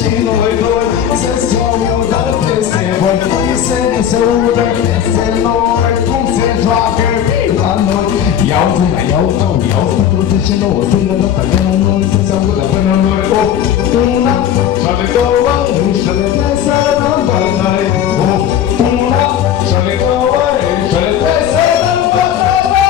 și noi doi să se audă peste voi, se audă peste noi cum se joacă la noi. Iau-ți, iau-ți pentru și nouă, sună data de la noi să se audă până noi. Una, și-ale două, și-ale trei să rămână noi. Una, și-ale două, și-ale trei să rămână noi.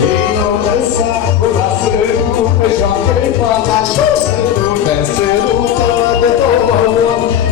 Vino lăsa cu la sărut, pe joacă-i fata și o sărut, te sărută de două ori.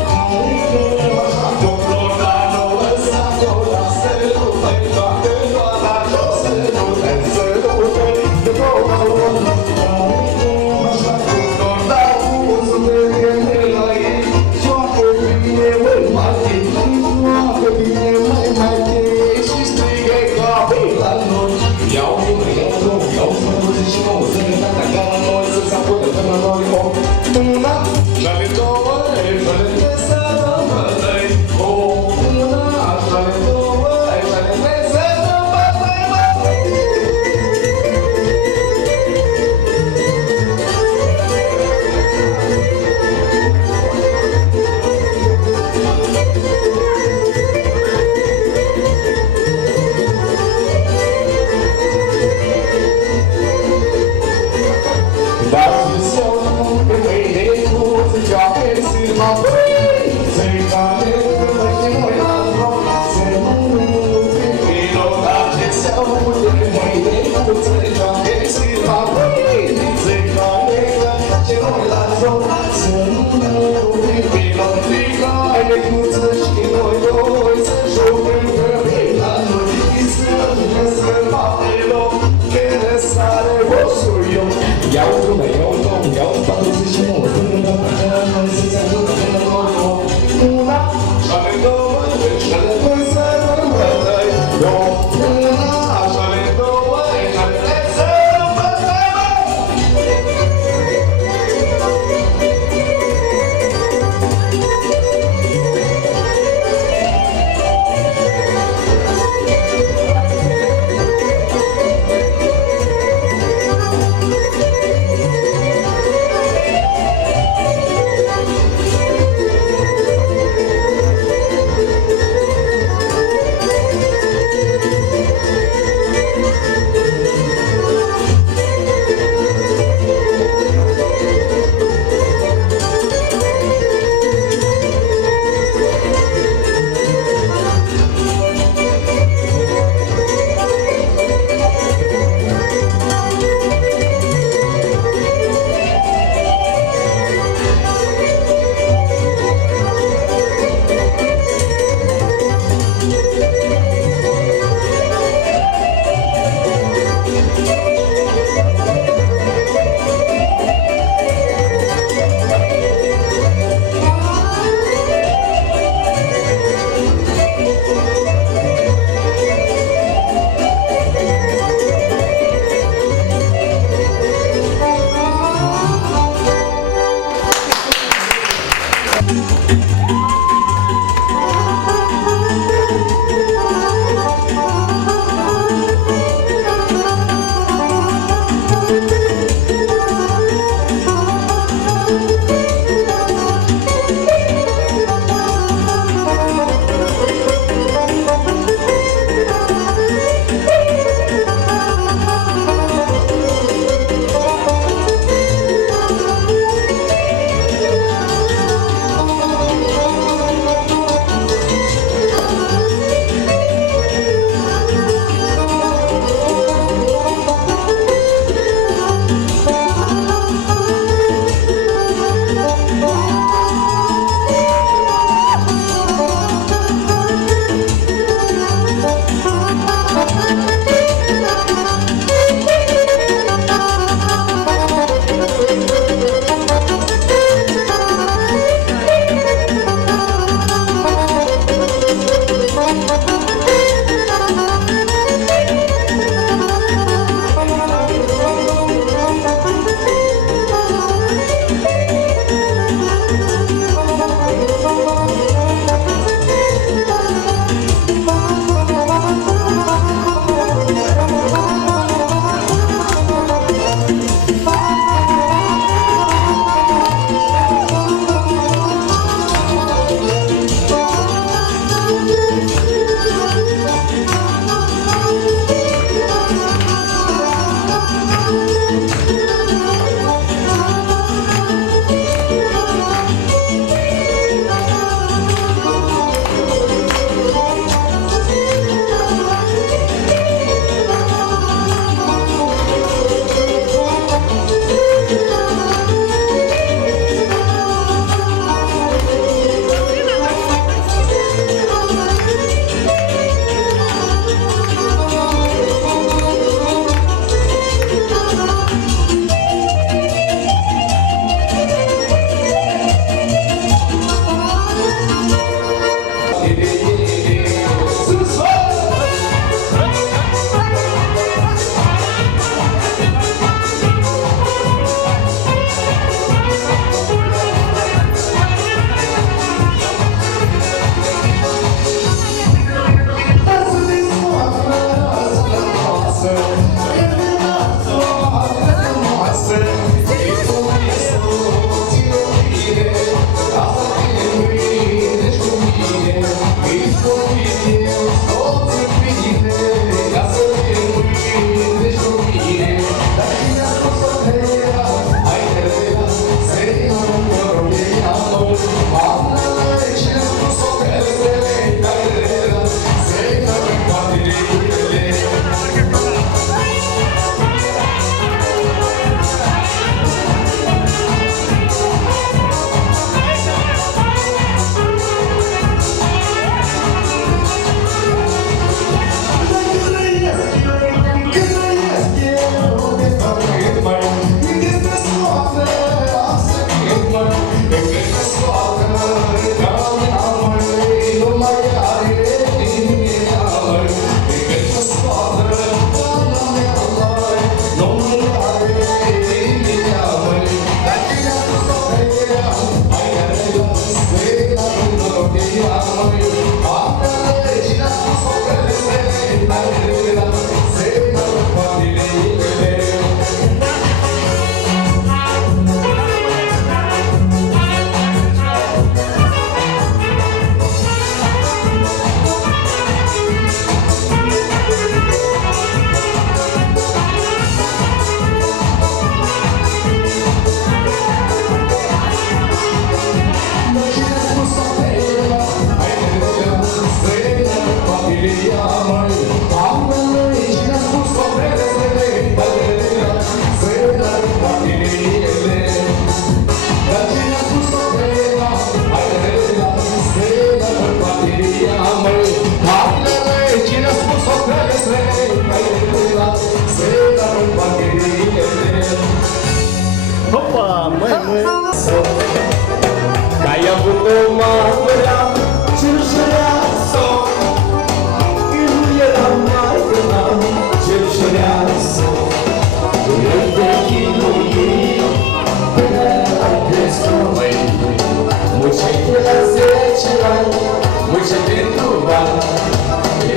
bogat.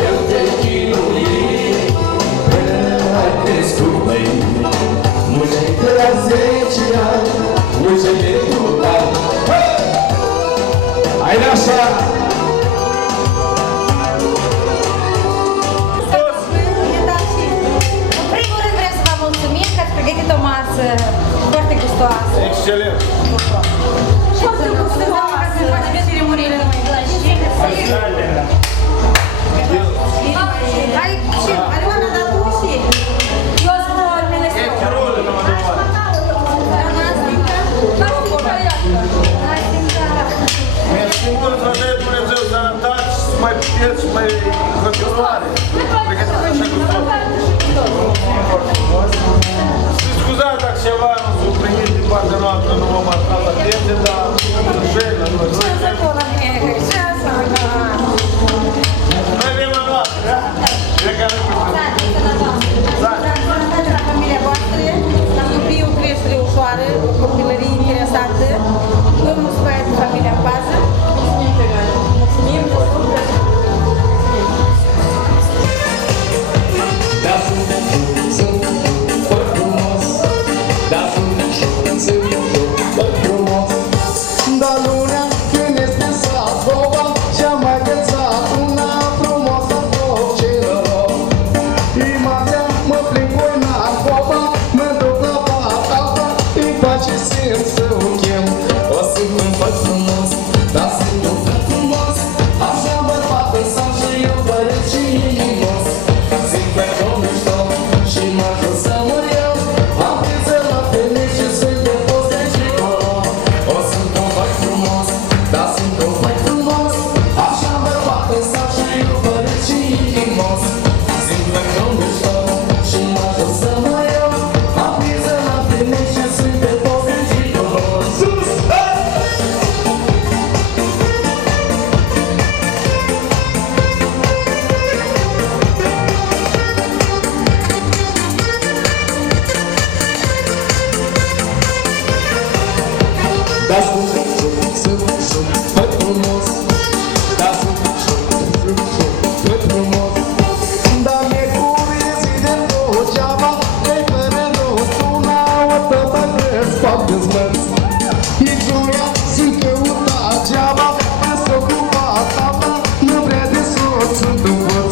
Eu te chinui până te scurpăi. Mușei de la 10 ani, mușei de bogat. Hai așa! Pregătit o masă foarte gustoasă. Excelent! Foarte gustoasă. Să facem ceremoниile mai plăcute. Hai, și Alioana, dar tu și? Eu spun Dumnezeu. Mi-a singur să dea Dumnezeu sănătate și să mai puteți și mai continuare. Pregătit așa gustos. Scuzați dacă ceva nu s-a primit din partea noastră, nu v-am atras atenție, dar înșel, nu vă zic. Noi avem la noastră, da? Cred că nu Sănătate la familia voastră, la copii o creștere ușoară, o copilărie interesantă, Domnul să vă ia familia în pază. Mulțumim! Da, sunt foarte frumos. Da, sunt foarte frumos. Dar lunea când este Satrova, cea mai gățat una frumoasă tot celor. Imația mă plimb cu narcoba, mă duc la patata, îi face semn să o chem. O sunt un foarte frumos, da, sunt un foarte frumos. Așa bărbat însă și eu părere și inimos. Zic pe domnul stop și mă ajut să mor eu. Am priză la femeie și sunt de post de gigolo. O sunt un foarte frumos, da, sunt un foarte frumos. Așa bărbat însă și eu părere și inimos. Zic pe domnul stop și mă ajut să mor eu. Am priză la femeie și sunt de post de gigolo. Sus! Da, sunt foarte frumos. Da, sunt foarte frumos. Dar mi-e curiozi de tot ceaba, că-i fără rost una o tătă crezi fac-ți mărți. Iulia sunt căutat ceaba, însă cu patata, nu vrea de soț, sunt un hoț.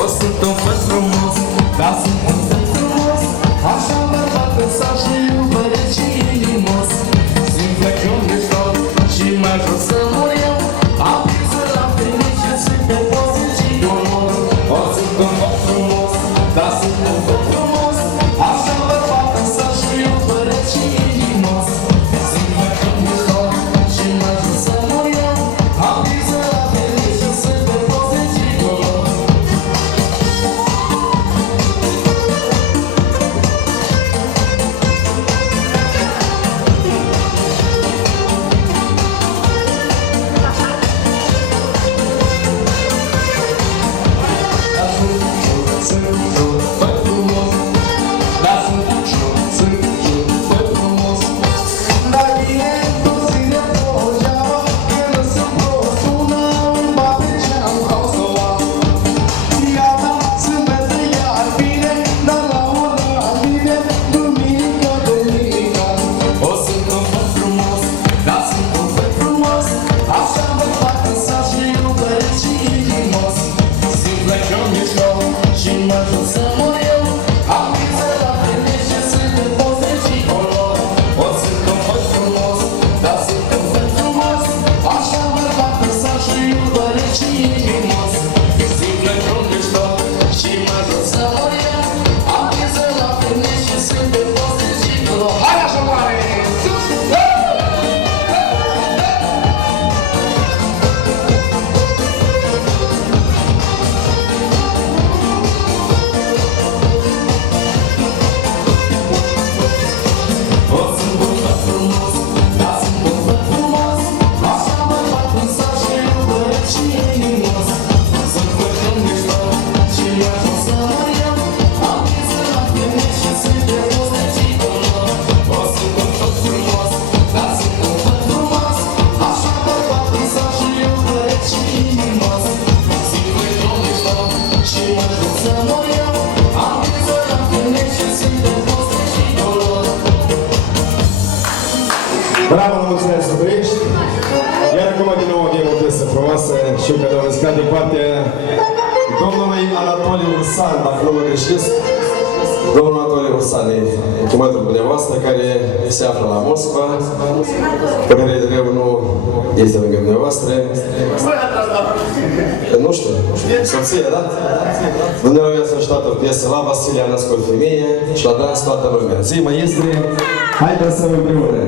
O sunt un foarte frumos, da, sunt un foarte frumos. Așa bărbat însă și iubăreț și inimos. Simt că când stau și mă ajut să mor eu. Am priză la femeie și sunt pe post și donos. O sunt un foarte frumos, da, sunt un foarte frumos. Așa bărbat însă și iubăreț și inimos. Simt că când stau și mă ajut să mor eu. Am priză la femeie și sunt pe post și donos. Bravo, la mulți ani să trăiești. Iar acum din nou avem o piesă frumoasă și eu cadou muzical din partea domnului Anatoliu Ursan, dacă nu mă greșesc. Domnul Anatoliu Ursan e chematul dumneavoastră care se află la Moscova. Părerea de rău nu este lângă dumneavoastră. Nu știu, soție, da? Dumneavoastră i-ați așteptat o piesă la Vasile a născut femeie și la dans toată lumea. Zi, maestre, hai dansăm împreună!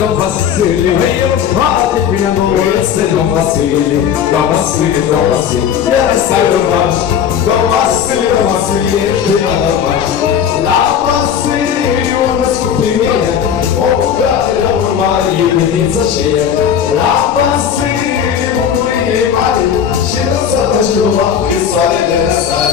Dom Vasile, hey, eu frate, criando esse Dom Vasile, Dom Vasile, Dom Vasile, era sai do baixo, Dom Vasile, este nada mais. Lá Vasile, uma escupinha, o cara o mar e a menina cheia. Lá Vasile, o curinho e mare, cheira santa chuva, que só ele era sai.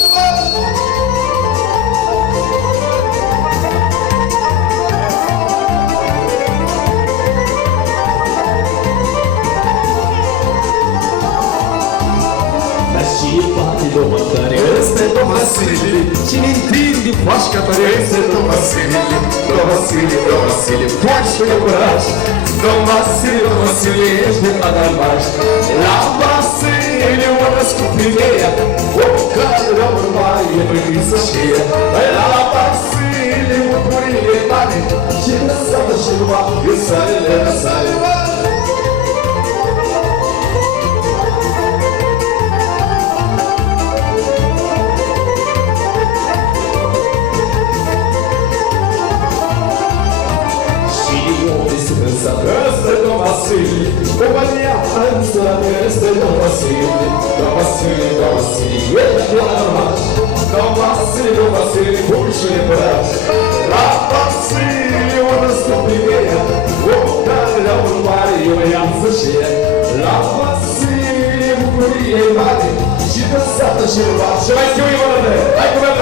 Este Dom Vasile, cine întinde pașca tare, este Dom Vasile, Dom Vasile, Dom Vasile, poate de curaj, Dom Vasile, ești de adalbaș. La Vasile, o răscupineia, o care la urmare e premisă șeie. La Vasile, o curie tare, și lăsată și lua, e sarele, sarele. Este Dom Vasile, companhia dança, este Dom Vasile, Dom Vasile, Dom Vasile, ești la rămaș. Dom Vasile, puși de braț. La Vasile, o răscupineia, o care la urmare e o viață și e. La Vasile, bucurie mare, și dansată și ruba. Și mai știu eu ăla de, hai cu mea!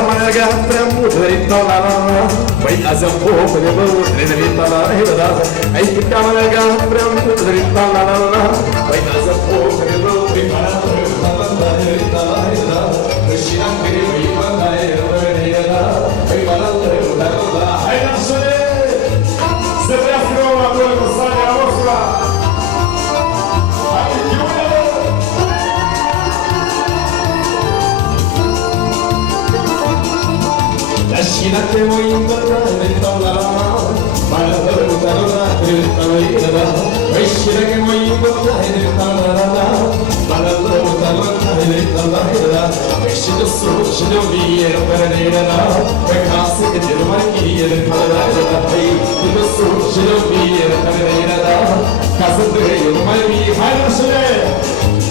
Am alergat prea mult, păi azi am foc de băut, ai cât am alergat prea mult, păi azi am foc de băut, și n-am greu, hai nașule, să trească omul acolo cu Sania Moscova! Și dacă mă învățat de tălăra, mă lăbărută-lăra, de-l-tălăra. Păi și dacă mă învățat de tălăra, mă lăbărută-lăra, de-l-tălăra. Păi și de sus și de-o vie, de-l-tălăra. Pe casă că te numai vie, de-l-tălăra. Păi de sus și de-o vie, de-l-tălăra. Ca să trăi, numai vie. Hai, nașule!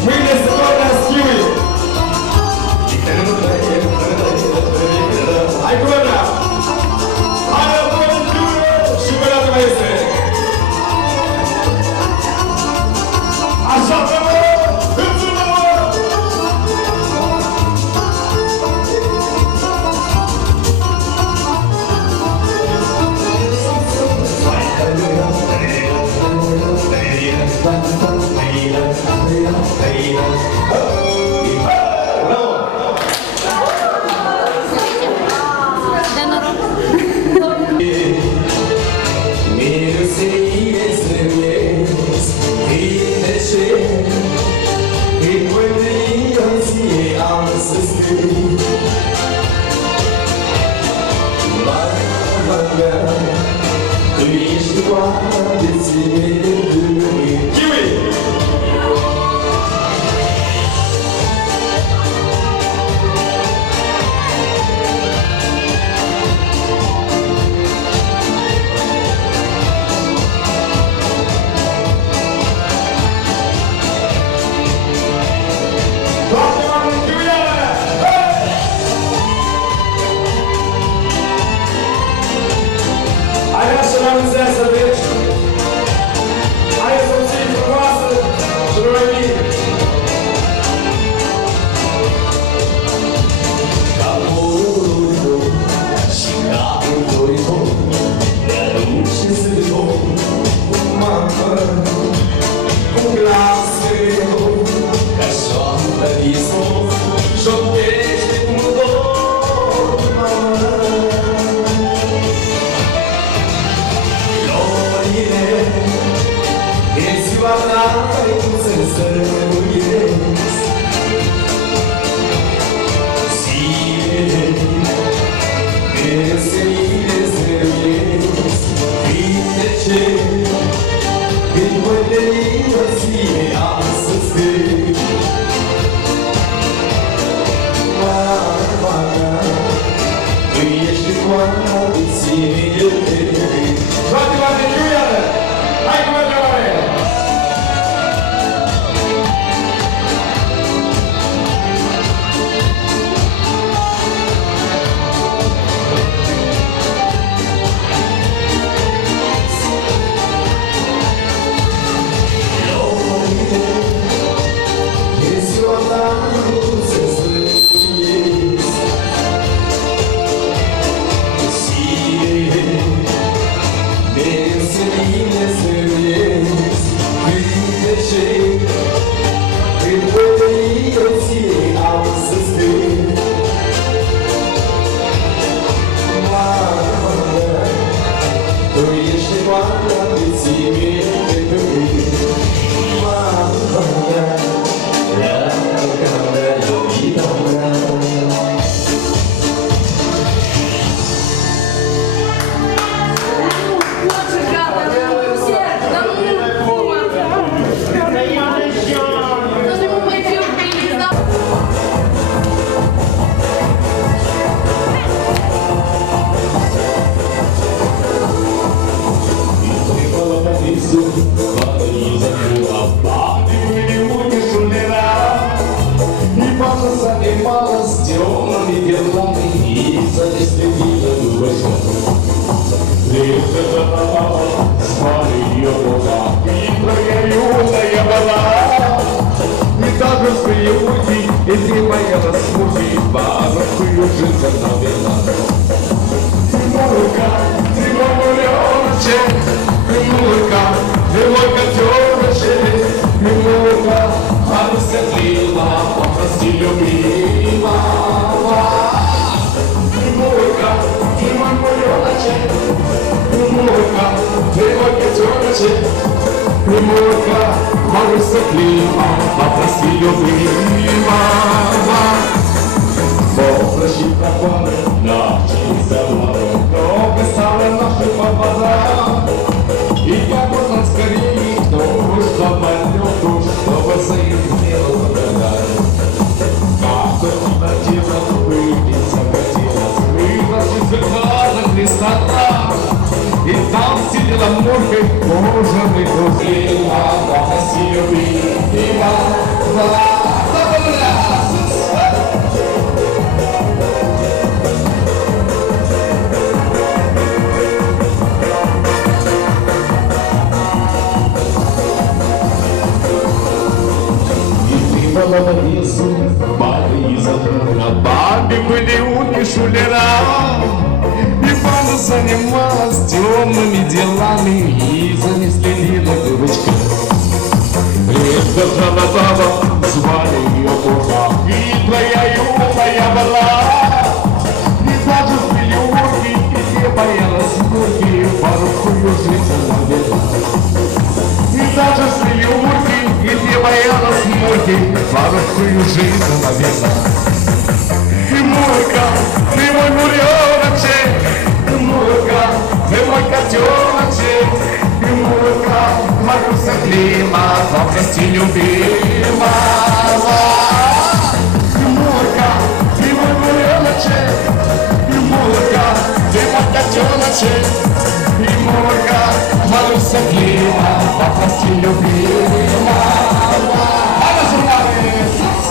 Mâine să doamne schiui! Hai cu mea! Hai la băutură și băiatul mai este! Așa pe mă! Înțună-mă! Hai! mea, tu ești toate ține de mâini. Kiwi! Ты мой буреночек, ты мой să-ți iubim, mama. Murca, prima gură ce, murca, prima căciună ce, murca, mă duc să clima, va să-ți iubim, mama. Hai să mare, sus,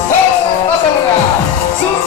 toată lumea, sus,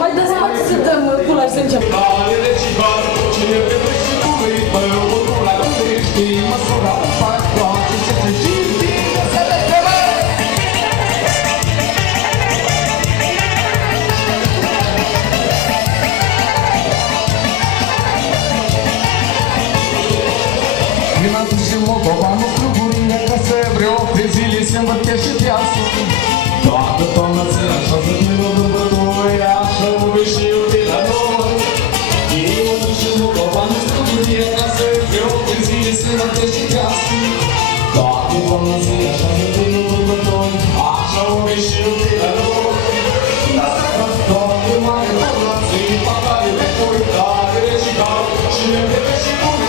Mai dă-ți să dăm pula și să începem. Din atunci și Moldova nu strugurile că se vreau 3 zile se învârte și piasă. Toată toamna se așează plinul dâmbătoi, așa uve și iubi la noi. Din atunci și Moldova nu strugurile că se vreau 3 zile se învârte și piasă. Toată toamna se așează plinul dâmbătoi, așa uve și iubi la noi. Asta că toate mai rău, zi pagare de uitare și cal și nebete și bune.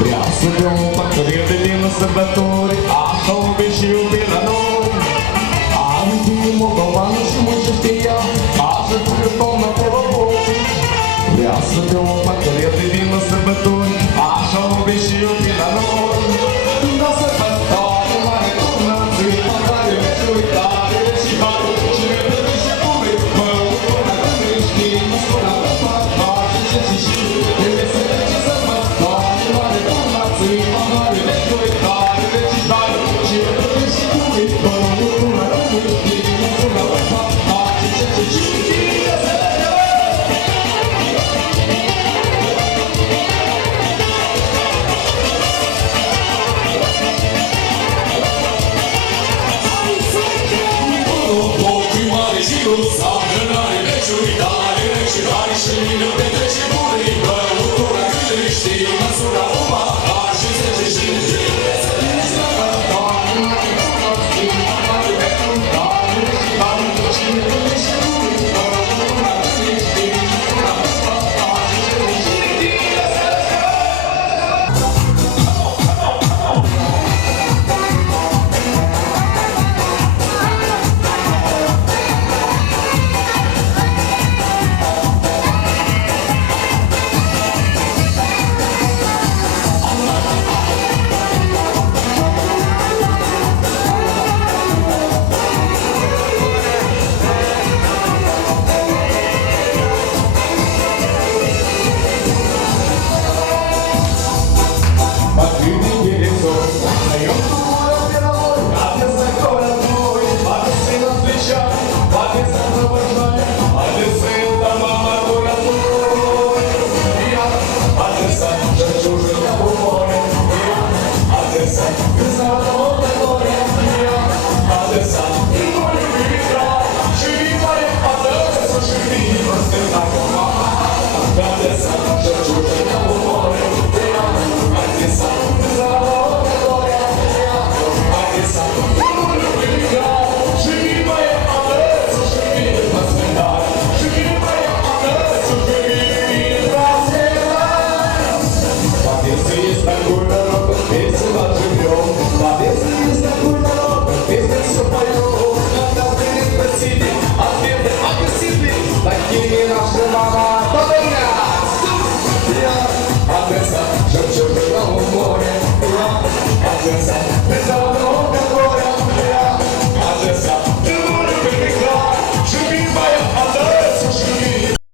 Vreau să beau o pacărie de vină sărbători, așa o vei și iubi la noi. Amintim moldovană și mulți știa, așa cu eu toamnă porobori. Vreau să beau o pacărie de vină sărbători, așa o vei și iubi la noi. Da sărbătoare mare turnă, zi pagare, veți uitare și bani, și ne dă și pune, mă uită la când știi, mă spune la papa, și ce și Să